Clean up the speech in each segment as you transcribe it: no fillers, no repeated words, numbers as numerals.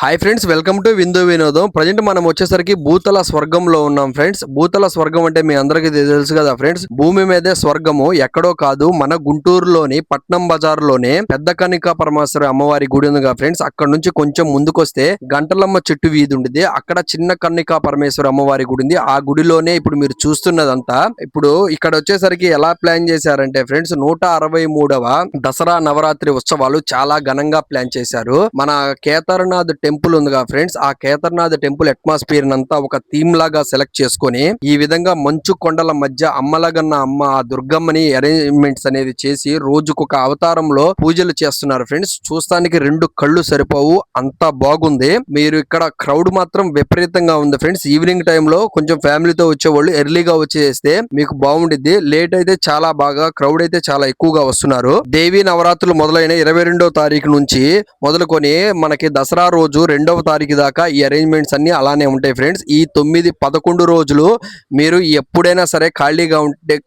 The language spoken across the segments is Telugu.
హాయ్ ఫ్రెండ్స్, వెల్కమ్ టు విందు వినోదం. ప్రజెంట్ మనం వచ్చేసరికి భూతల స్వర్గంలో ఉన్నాం ఫ్రెండ్స్. భూతల స్వర్గం అంటే మీ అందరికీ తెలుసు కదా ఫ్రెండ్స్. భూమి మీదే స్వర్గము ఎక్కడో కాదు, మన గుంటూరులోని పట్నం బజార్లోనే పెద్ద కనికా పరమేశ్వరి అమ్మవారి గుడి ఉంది కదా ఫ్రెండ్స్. అక్కడ నుంచి కొంచెం ముందుకొస్తే గంటలమ్మ చెట్టు వీధి ఉండిది. అక్కడ చిన్న కన్నికా పరమేశ్వరి అమ్మవారి గుడి ఉంది. ఆ గుడిలోనే ఇప్పుడు మీరు చూస్తున్నదంతా. ఇప్పుడు ఇక్కడ వచ్చేసరికి ఎలా ప్లాన్ చేశారంటే ఫ్రెండ్స్, 163వ దసరా నవరాత్రి ఉత్సవాలు చాలా ఘనంగా ప్లాన్ చేశారు. మన కేదార్నాథ్ టెంపుల్ ఉందిగా ఫ్రెండ్స్, ఆ కేదార్నాథ్ టెంపుల్ అట్మాస్ఫియర్ అంతా ఒక థీమ్ లాగా సెలెక్ట్ చేసుకొని ఈ విధంగా మంచు కొండల మధ్య అమ్మలగన్న అమ్మ ఆ దుర్గమ్మని అరేంజ్మెంట్స్ అనేది చేసి రోజుకొక అవతారంలో పూజలు చేస్తున్నారు ఫ్రెండ్స్. చూస్తానికి 2 కళ్ళు సరిపోవు, అంత బాగుంది. మీరు ఇక్కడ క్రౌడ్ మాత్రం విపరీతంగా ఉంది ఫ్రెండ్స్. ఈవినింగ్ టైమ్ లో కొంచెం ఫ్యామిలీతో వచ్చేవాళ్ళు ఎర్లీగా వచ్చేస్తే మీకు బాగుండిద్ది. లేట్ అయితే చాలా బాగా క్రౌడ్ అయితే చాలా ఎక్కువగా వస్తున్నారు. దేవీ నవరాత్రులు మొదలైన 22వ తారీఖు నుంచి మొదలుకొని మనకి దసరా రోజు 2వ తారీఖు దాకా ఈ అరేంజ్మెంట్స్ అన్ని అలానే ఉంటాయి ఫ్రెండ్స్. ఈ 9-11 రోజులు మీరు ఎప్పుడైనా సరే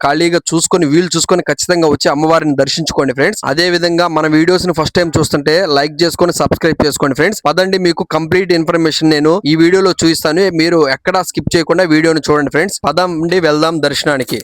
ఖాళీగా చూసుకొని వీలు చూసుకొని ఖచ్చితంగా వచ్చి అమ్మవారిని దర్శించుకోండి ఫ్రెండ్స్. అదే విధంగా మన వీడియోస్ ని ఫస్ట్ టైం చూస్తుంటే లైక్ చేసుకొని సబ్స్క్రైబ్ చేసుకోండి ఫ్రెండ్స్. పదండి, మీకు కంప్లీట్ ఇన్ఫర్మేషన్ నేను ఈ వీడియోలో చూపిస్తాను. మీరు ఎక్కడా స్కిప్ చేయకుండా వీడియోని చూడండి ఫ్రెండ్స్. పదండి, వెళ్దాం దర్శనానికి.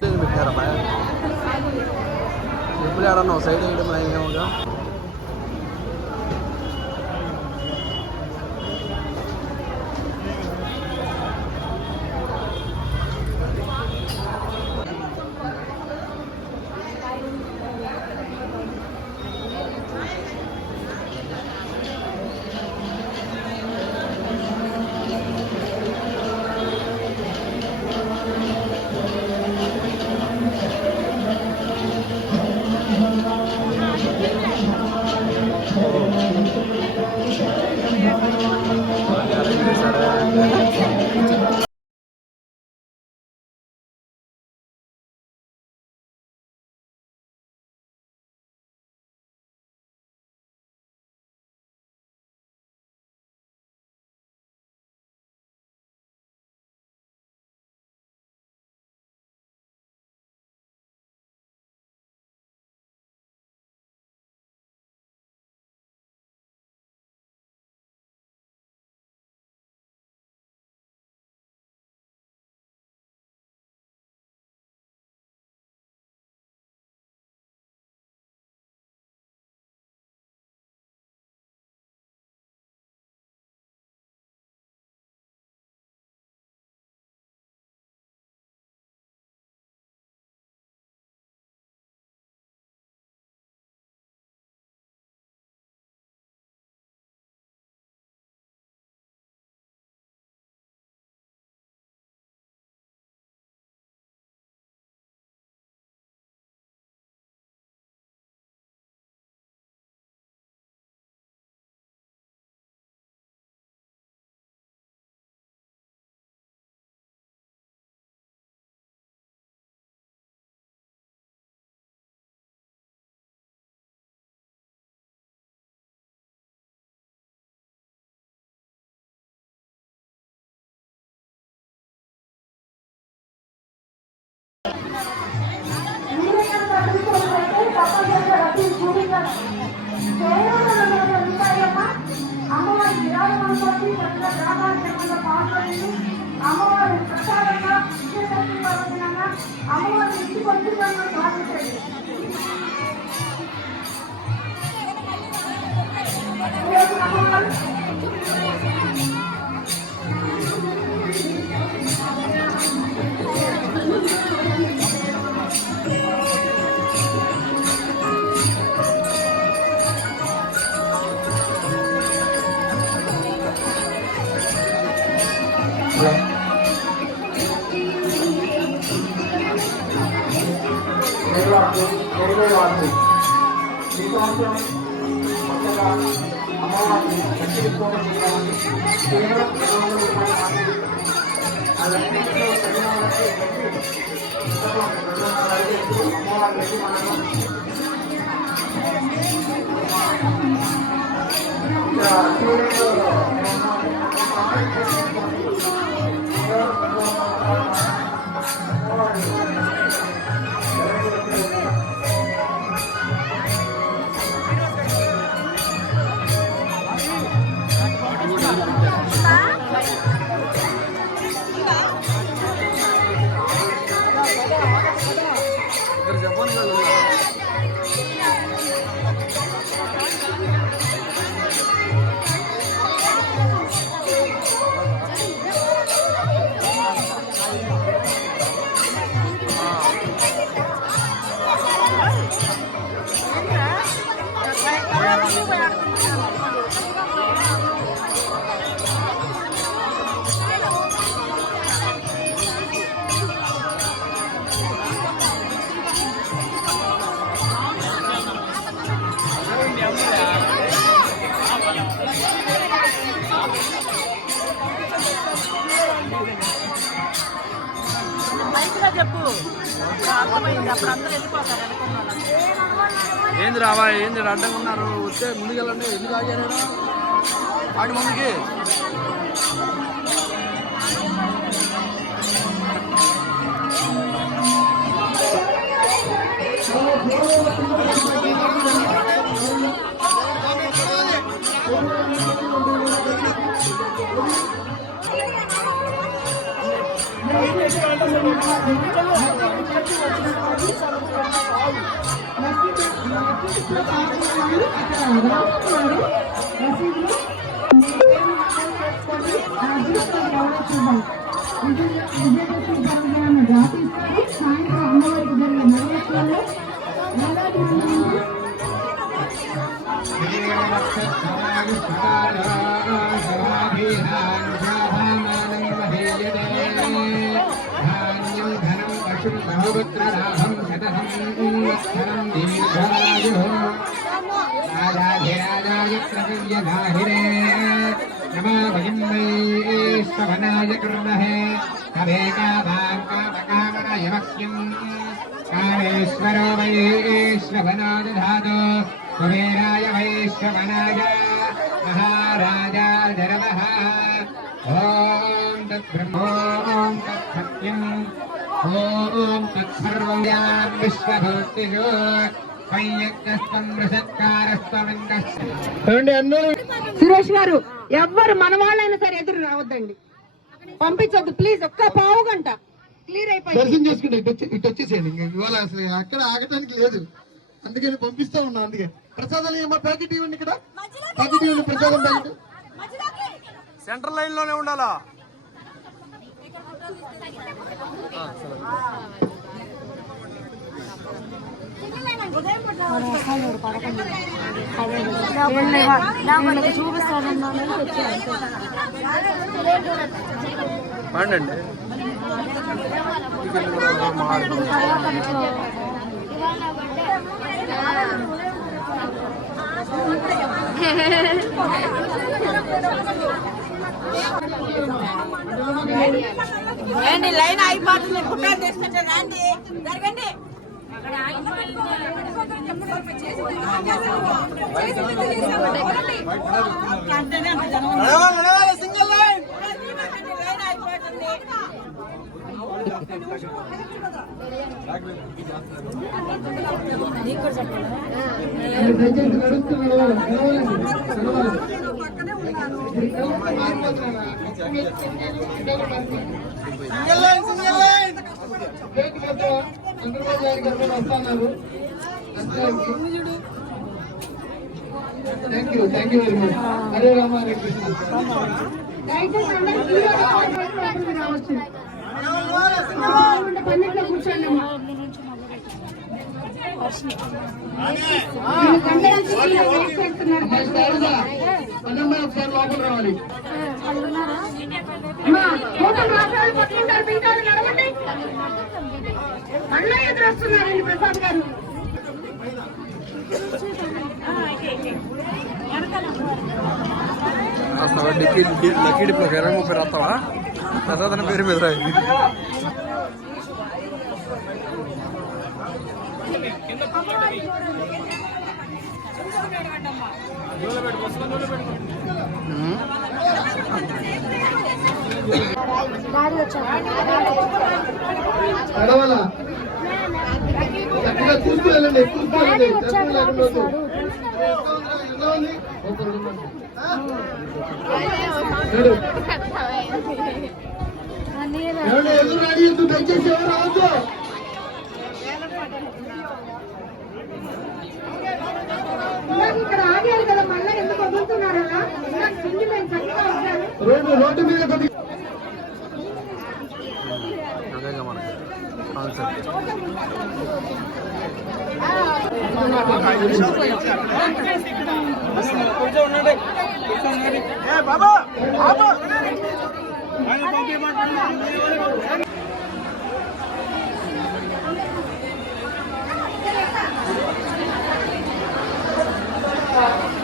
చెప్పు అర్థమైంది. అప్పుడు అందరూ వెళ్ళిపోతారు. ఏంది రావా, ఏంది అడ్డంగా ఉన్నారు, వచ్చే ముందుకెళ్ళండి. ఎందుకు ఆగారు ఆడి ముందుకి? नमावयिन्वैश्वनाय कुर्महे कामेश्वरो वैश्वनो दधातु कुबेराय वैश्वनाय महाराजाय नमः। ॐ तद्ब्रह्म ॐ तत्सत्यम् ॐ तत्सर्वं विश्वभूतिषु సురేష్ గారు ఎవ్వరు మన వాళ్ళైనా సరే ఎదురు రావద్దండి, పంపించొద్దు ప్లీజ్. ఒక్క పావు గంట క్లియర్ అయిపోయింది. దర్శనం చేసుకుంటే ఇటు వచ్చేసేయండి. ఇవాళ అసలు అక్కడ ఆగటానికి లేదు, అందుకని పంపిస్తా ఉన్నా. అందుకే ప్రసాదాలు ఏమో ప్యాకెట్ ఇవ్వండి, ఇక్కడ ప్యాకెట్ ఇవ్వండి, ప్రసాదం ప్యాకెట్. సెంట్రల్ లైన్ లోనే ఉండాలా? పండండి. ఏంటి లైన్ అయిపోతుంది, కుట్టాలు తీసుకుంటే రండి, జరగండి. సింగిల్ లైన్ అయిపోతుంది. Thank you very much. Hare Rama Hare Krishna. పన్నెండులో కూర్చోండి. ఒకసారి లోపల రావాలి. మళ్ళీ ఎదురు వస్తున్నారండి ప్రసాద్ గారు. లక్కీ డిప్లో 20-30 రాస్తావా? ప్రసాదన పేరు మీద రాయి. నడవాలా? చక్కగా చూస్తూ వెళ్ళండి, చూస్తూ వెళ్ళండి. దర్శనం లేకుండా ఎదురు రానియద్దు, దయచేసి ఎవరు రావద్దు. ఇక్కడ ఆగారు కదా, మళ్ళీ ఎందుకు వదులుతున్నారు అలా? రోడ్డు మీద కొద్ది బాబా Thank you.